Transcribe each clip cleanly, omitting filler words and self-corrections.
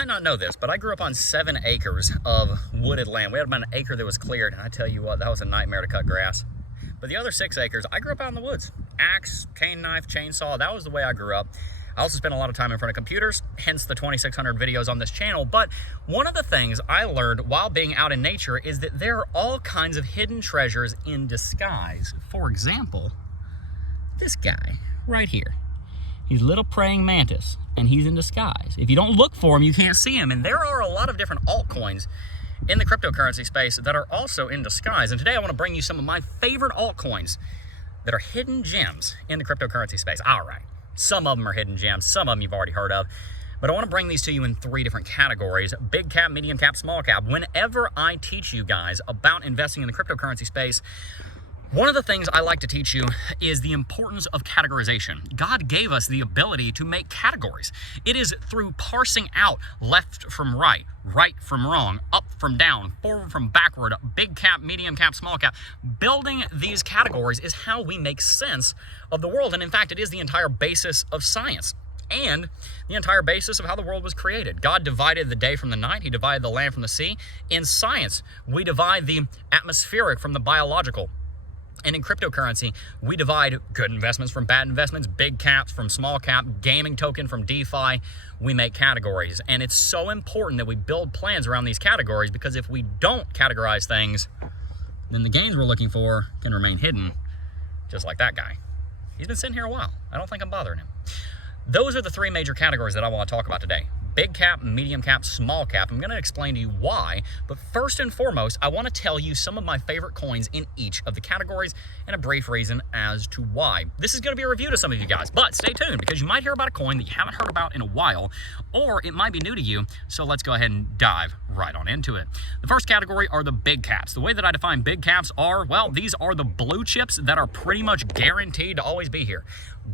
I might not know this, but I grew up on 7 acres of wooded land. We had about an acre that was cleared, and I tell you what, that was a nightmare to cut grass. But the other 6 acres, I grew up out in the woods. Axe, cane knife, chainsaw, that was the way I grew up. I also spent a lot of time in front of computers, hence the 2,600 videos on this channel. But one of the things I learned while being out in nature is that there are all kinds of hidden treasures in disguise. For example, this guy right here. He's a little praying mantis, and he's in disguise. If you don't look for him, you can't see him. And there are a lot of different altcoins in the cryptocurrency space that are also in disguise. And today I want to bring you some of my favorite altcoins that are hidden gems in the cryptocurrency space. All right, some of them are hidden gems, some of them you've already heard of. But I want to bring these to you in 3 different categories: big cap, medium cap, small cap. Whenever I teach you guys about investing in the cryptocurrency space, one of the things I like to teach you is the importance of categorization. God gave us the ability to make categories. It is through parsing out left from right, right from wrong, up from down, forward from backward, big cap, medium cap, small cap. Building these categories is how we make sense of the world. And in fact, it is the entire basis of science and the entire basis of how the world was created. God divided the day from the night. He divided the land from the sea. In science, we divide the atmospheric from the biological. And in cryptocurrency, we divide good investments from bad investments, big caps from small cap, gaming token from DeFi. We make categories. And it's so important that we build plans around these categories, because if we don't categorize things, then the gains we're looking for can remain hidden, just like that guy. He's been sitting here a while. I don't think I'm bothering him. Those are the 3 major categories that I want to talk about today: big cap, medium cap, small cap. I'm going to explain to you why, but first and foremost, I want to tell you some of my favorite coins in each of the categories and a brief reason as to why. This is going to be a review to some of you guys, but stay tuned, because you might hear about a coin that you haven't heard about in a while, or it might be new to you, so let's go ahead and dive right on into it. The first category are the big caps. The way that I define big caps are, well, these are the blue chips that are pretty much guaranteed to always be here.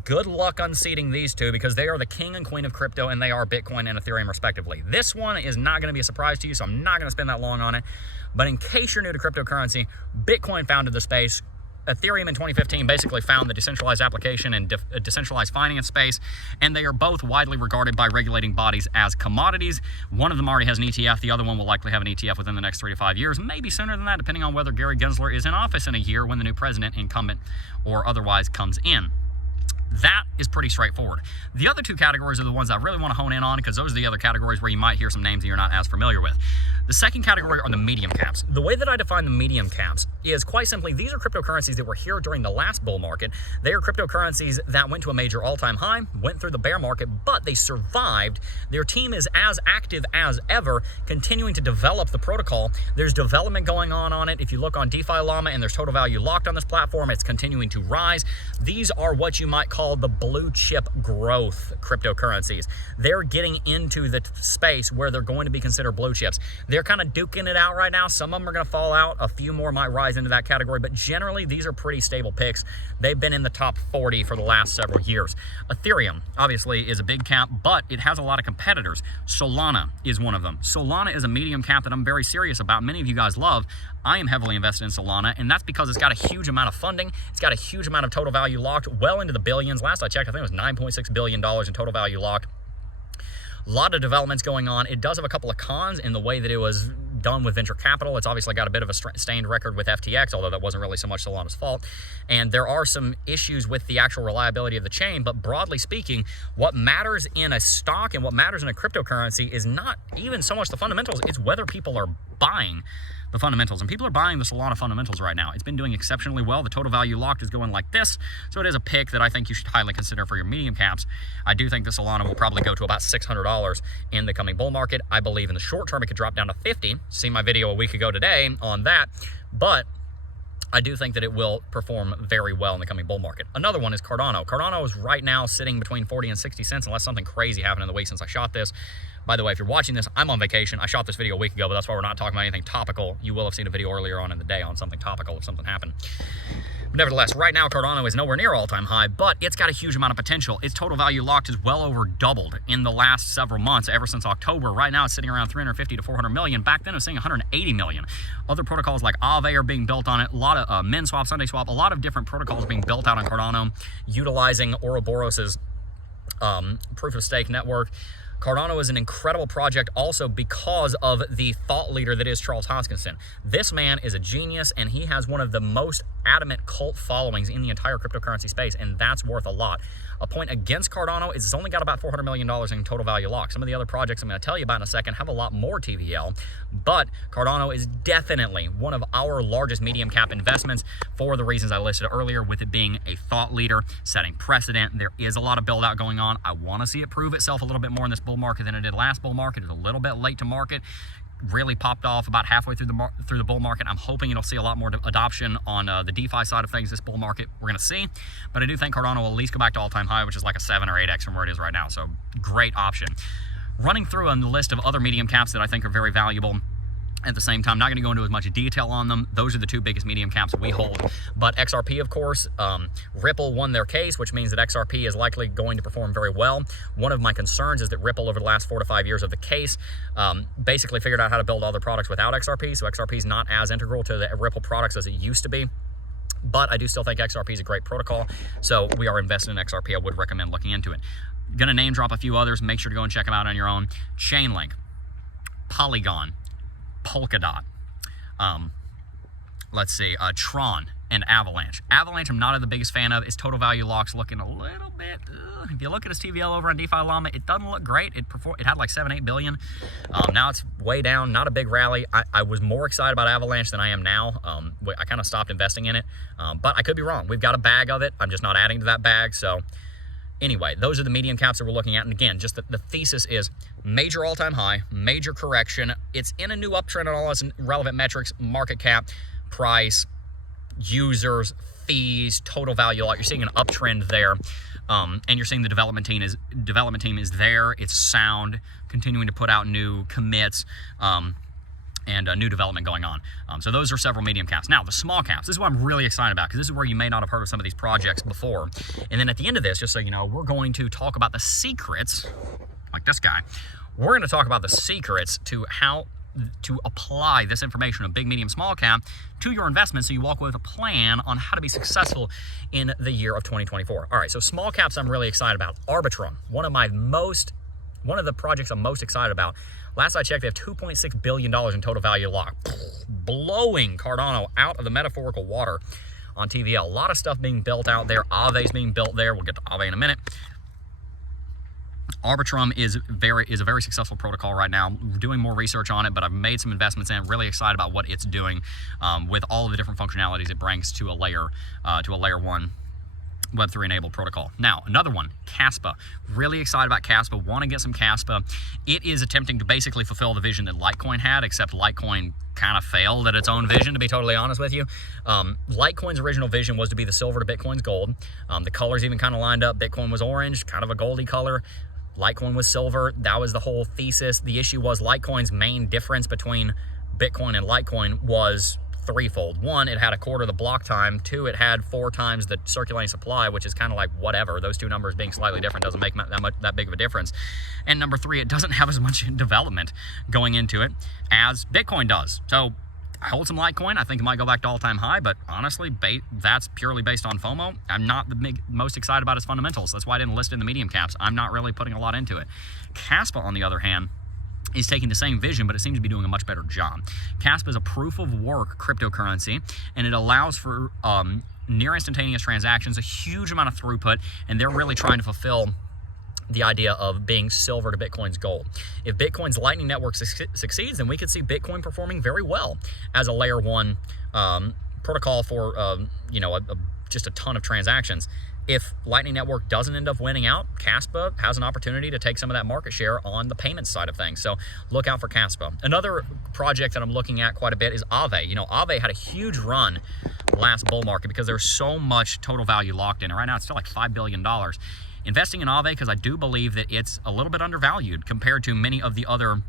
Good luck unseating these 2, because they are the king and queen of crypto, and they are Bitcoin and Ethereum respectively. This one is not going to be a surprise to you, so I'm not going to spend that long on it. But in case you're new to cryptocurrency, Bitcoin founded the space. Ethereum in 2015 basically found the decentralized application and decentralized finance space, and they are both widely regarded by regulating bodies as commodities. One of them already has an ETF. The other one will likely have an ETF within the next 3 to 5 years, maybe sooner than that, depending on whether Gary Gensler is in office in a year when the new president, incumbent or otherwise, comes in. That is pretty straightforward. The other 2 categories are the ones I really want to hone in on, because those are the other categories where you might hear some names that you're not as familiar with. The second category are the medium caps. The way that I define the medium caps is quite simply, these are cryptocurrencies that were here during the last bull market. They are cryptocurrencies that went to a major all-time high, went through the bear market, but they survived. Their team is as active as ever, continuing to develop the protocol. There's development going on it. If you look on DeFi Llama and there's total value locked on this platform, it's continuing to rise. These are what you might call the blue chip growth cryptocurrencies. They're getting into the space where they're going to be considered blue chips. They're kind of duking it out right now. Some of them are going to fall out. A few more might rise into that category, but generally these are pretty stable picks. They've been in the top 40 for the last several years. Ethereum obviously is a big cap, but it has a lot of competitors. Solana is one of them. Solana is a medium cap that I'm very serious about. Many of you guys love. I am heavily invested in Solana, and that's because it's got a huge amount of funding. It's got a huge amount of total value locked, well into the billions. Last I checked, I think it was $9.6 billion in total value locked. A lot of developments going on. It does have a couple of cons in the way that it was done with venture capital. It's obviously got a bit of a stained record with FTX, although that wasn't really so much Solana's fault. And there are some issues with the actual reliability of the chain, but broadly speaking, what matters in a stock and what matters in a cryptocurrency is not even so much the fundamentals, it's whether people are buying the fundamentals. And people are buying the Solana fundamentals right now. It's been doing exceptionally well. The total value locked is going like this. So it is a pick that I think you should highly consider for your medium caps. I do think the Solana will probably go to about $600 in the coming bull market. I believe in the short term it could drop down to 50. See my video a week ago today on that. But I do think that it will perform very well in the coming bull market. Another one is Cardano. Cardano is right now sitting between 40 and 60 cents unless something crazy happened in the week since I shot this. By the way, if you're watching this, I'm on vacation. I shot this video a week ago, but that's why we're not talking about anything topical. You will have seen a video earlier on in the day on something topical if something happened. But nevertheless, right now Cardano is nowhere near all-time high, but it's got a huge amount of potential. Its total value locked is well over doubled in the last several months, ever since October. Right now it's sitting around 350 to 400 million. Back then it was saying 180 million. Other protocols like Aave are being built on it. A lot of MinSwap, SundaySwap, a lot of different protocols being built out on Cardano, utilizing Ouroboros's proof of stake network. Cardano is an incredible project also because of the thought leader that is Charles Hoskinson. This man is a genius, and he has one of the most adamant cult followings in the entire cryptocurrency space, and that's worth a lot. A point against Cardano is it's only got about $400 million in total value locked. Some of the other projects I'm going to tell you about in a second have a lot more TVL, but Cardano is definitely one of our largest medium cap investments for the reasons I listed earlier, with it being a thought leader, setting precedent. There is a lot of build out going on. I want to see it prove itself a little bit more in this bull market than it did last bull market. It was a little bit late to market. Really popped off about halfway through the bull market. I'm hoping it'll see a lot more adoption on the DeFi side of things this bull market. We're going to see, but I do think Cardano will at least go back to all-time high, which is like a 7 or 8x from where it is right now. So great option. Running through on the list of other medium caps that I think are very valuable. At the same time, not going to go into as much detail on them. Those are the two biggest medium caps we hold. But XRP, of course, Ripple won their case, which means that XRP is likely going to perform very well. One of my concerns is that Ripple, over the last 4 to 5 years of the case, basically figured out how to build all their products without XRP. So XRP is not as integral to the Ripple products as it used to be. But I do still think XRP is a great protocol. So we are invested in XRP. I would recommend looking into it. Going to name drop a few others. Make sure to go and check them out on your own. Chainlink, Polygon, Polkadot, let's see, Tron, and Avalanche. Avalanche I'm not the biggest fan of. Its total value lock's looking a little bit, if you look at its TVL over on DeFi Llama, it doesn't look great. It had like 7-8 billion. Now it's way down, not a big rally. I was more excited about Avalanche than I am now. I kind of stopped investing in it, but I could be wrong. We've got a bag of it. I'm just not adding to that bag. So anyway, those are the medium caps that we're looking at. And again, just the thesis is major all-time high, major correction. It's in a new uptrend on all its relevant metrics: market cap, price, users, fees, total value. You're seeing an uptrend there, and you're seeing the development team is there. It's sound, continuing to put out new commits. And new development going on. So those are several medium caps. Now, the small caps, this is what I'm really excited about, because this is where you may not have heard of some of these projects before. And then at the end of this, just so you know, we're going to talk about the secrets, like this guy. We're going to talk about the secrets to how to apply this information of big, medium, small cap to your investment, so you walk away with a plan on how to be successful in the year of 2024. All right, so small caps I'm really excited about. Arbitrum, one of the projects I'm most excited about. Last I checked, they have $2.6 billion in total value locked, blowing Cardano out of the metaphorical water on TVL. A lot of stuff being built out there. Aave's being built there. We'll get to Aave in a minute. Arbitrum is a very successful protocol right now. We're doing more research on it, but I've made some investments in it. Really excited about what it's doing with all of the different functionalities it brings to a layer 1 Web3 enabled protocol. Now, another one, Kaspa. Really excited about Kaspa. Want to get some Kaspa. It is attempting to basically fulfill the vision that Litecoin had, except Litecoin kind of failed at its own vision, to be totally honest with you. Litecoin's original vision was to be the silver to Bitcoin's gold. The colors even kind of lined up. Bitcoin was orange, kind of a goldy color. Litecoin was silver. That was the whole thesis. The issue was Litecoin's main difference between Bitcoin and Litecoin was threefold. One, it had a quarter of the block time. Two, it had 4 times the circulating supply, which is kind of like whatever. Those two numbers being slightly different doesn't make that big of a difference. And number 3, it doesn't have as much development going into it as Bitcoin does. So I hold some Litecoin. I think it might go back to all-time high, but honestly, that's purely based on FOMO. I'm not the most excited about its fundamentals. That's why I didn't list it in the medium caps. I'm not really putting a lot into it. Kaspa, on the other hand, is taking the same vision, but it seems to be doing a much better job. Kaspa is a proof-of-work cryptocurrency, and it allows for near instantaneous transactions, a huge amount of throughput, and they're really trying to fulfill the idea of being silver to Bitcoin's gold. If Bitcoin's Lightning Network succeeds, then we could see Bitcoin performing very well as a layer 1 protocol for just a ton of transactions. If Lightning Network doesn't end up winning out, Kaspa has an opportunity to take some of that market share on the payment side of things. So look out for Kaspa. Another project that I'm looking at quite a bit is Aave. Aave had a huge run last bull market because there's so much total value locked in. And right now it's still like $5 billion. Investing in Aave because I do believe that it's a little bit undervalued compared to many of the other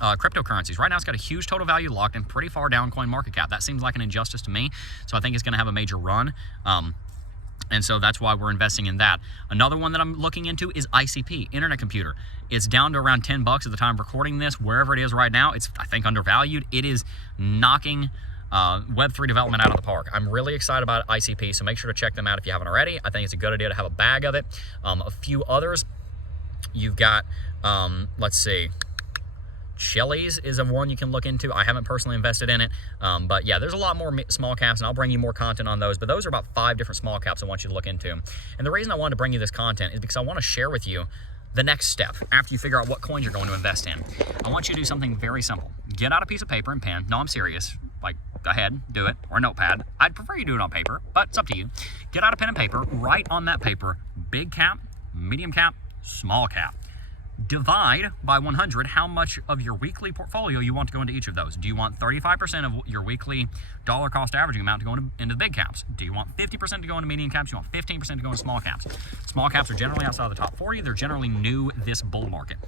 cryptocurrencies. Right now it's got a huge total value locked and pretty far down coin market cap. That seems like an injustice to me. So I think it's going to have a major run. And so that's why we're investing in that. Another one that I'm looking into is ICP, Internet Computer. It's down to around $10 at the time of recording this. Wherever it is right now, it's, I think, undervalued. It is knocking Web3 development out of the park. I'm really excited about ICP, so make sure to check them out if you haven't already. I think it's a good idea to have a bag of it. A few others You've got, let's see, Chili's is a one you can look into. I haven't personally invested in it, but yeah, there's a lot more small caps, and I'll bring you more content on those. But those are about 5 different small caps I want you to look into. And the reason I wanted to bring you this content is because I want to share with you the next step after you figure out what coins you're going to invest in. I want you to do something very simple. Get out a piece of paper and pen. No, I'm serious. Like, go ahead, do it, or a notepad. I'd prefer you do it on paper, but it's up to you. Get out a pen and paper, write on that paper, big cap, medium cap, small cap. Divide by 100 how much of your weekly portfolio you want to go into each of those. Do you want 35% of your weekly dollar cost averaging amount to go into the big caps? Do you want 50% to go into medium caps? Do you want 15% to go into small caps? Small caps are generally outside of the top 40. They're generally new this bull market.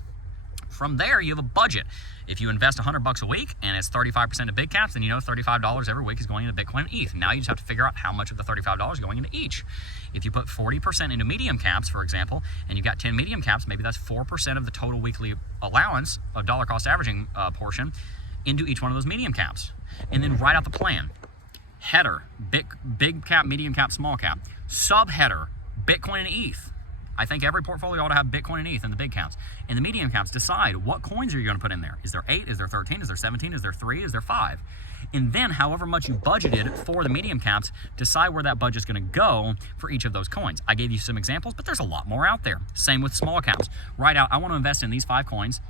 From there, you have a budget. If you invest $100 a week and it's 35% of big caps, then you know $35 every week is going into Bitcoin and ETH. Now you just have to figure out how much of the $35 is going into each. If you put 40% into medium caps, for example, and you've got 10 medium caps, maybe that's 4% of the total weekly allowance of dollar cost averaging portion into each one of those medium caps. And then write out the plan. Header, big cap, medium cap, small cap. Subheader, Bitcoin and ETH. I think every portfolio ought to have Bitcoin and ETH in the big caps. In the medium caps, decide what coins are you going to put in there. Is there 8? Is there 13? Is there 17? Is there 3? Is there 5? And then, however much you budgeted for the medium caps, decide where that budget is going to go for each of those coins. I gave you some examples, but there's a lot more out there. Same with small caps. Write out, I want to invest in these 5 coins.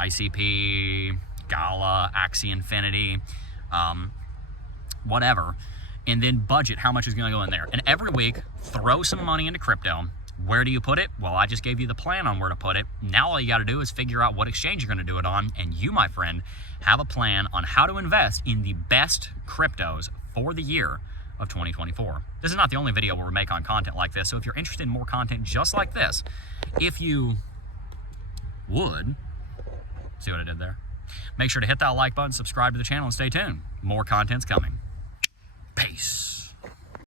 ICP, Gala, Axie Infinity, whatever. And then budget how much is going to go in there. And every week, throw some money into crypto. Where do you put it? Well, I just gave you the plan on where to put it. Now all you got to do is figure out what exchange you're going to do it on, and you, my friend, have a plan on how to invest in the best cryptos for the year of 2024. This is not the only video where we make on content like this, so if you're interested in more content just like this, if you would, see what I did there? Make sure to hit that like button, subscribe to the channel, and stay tuned. More content's coming.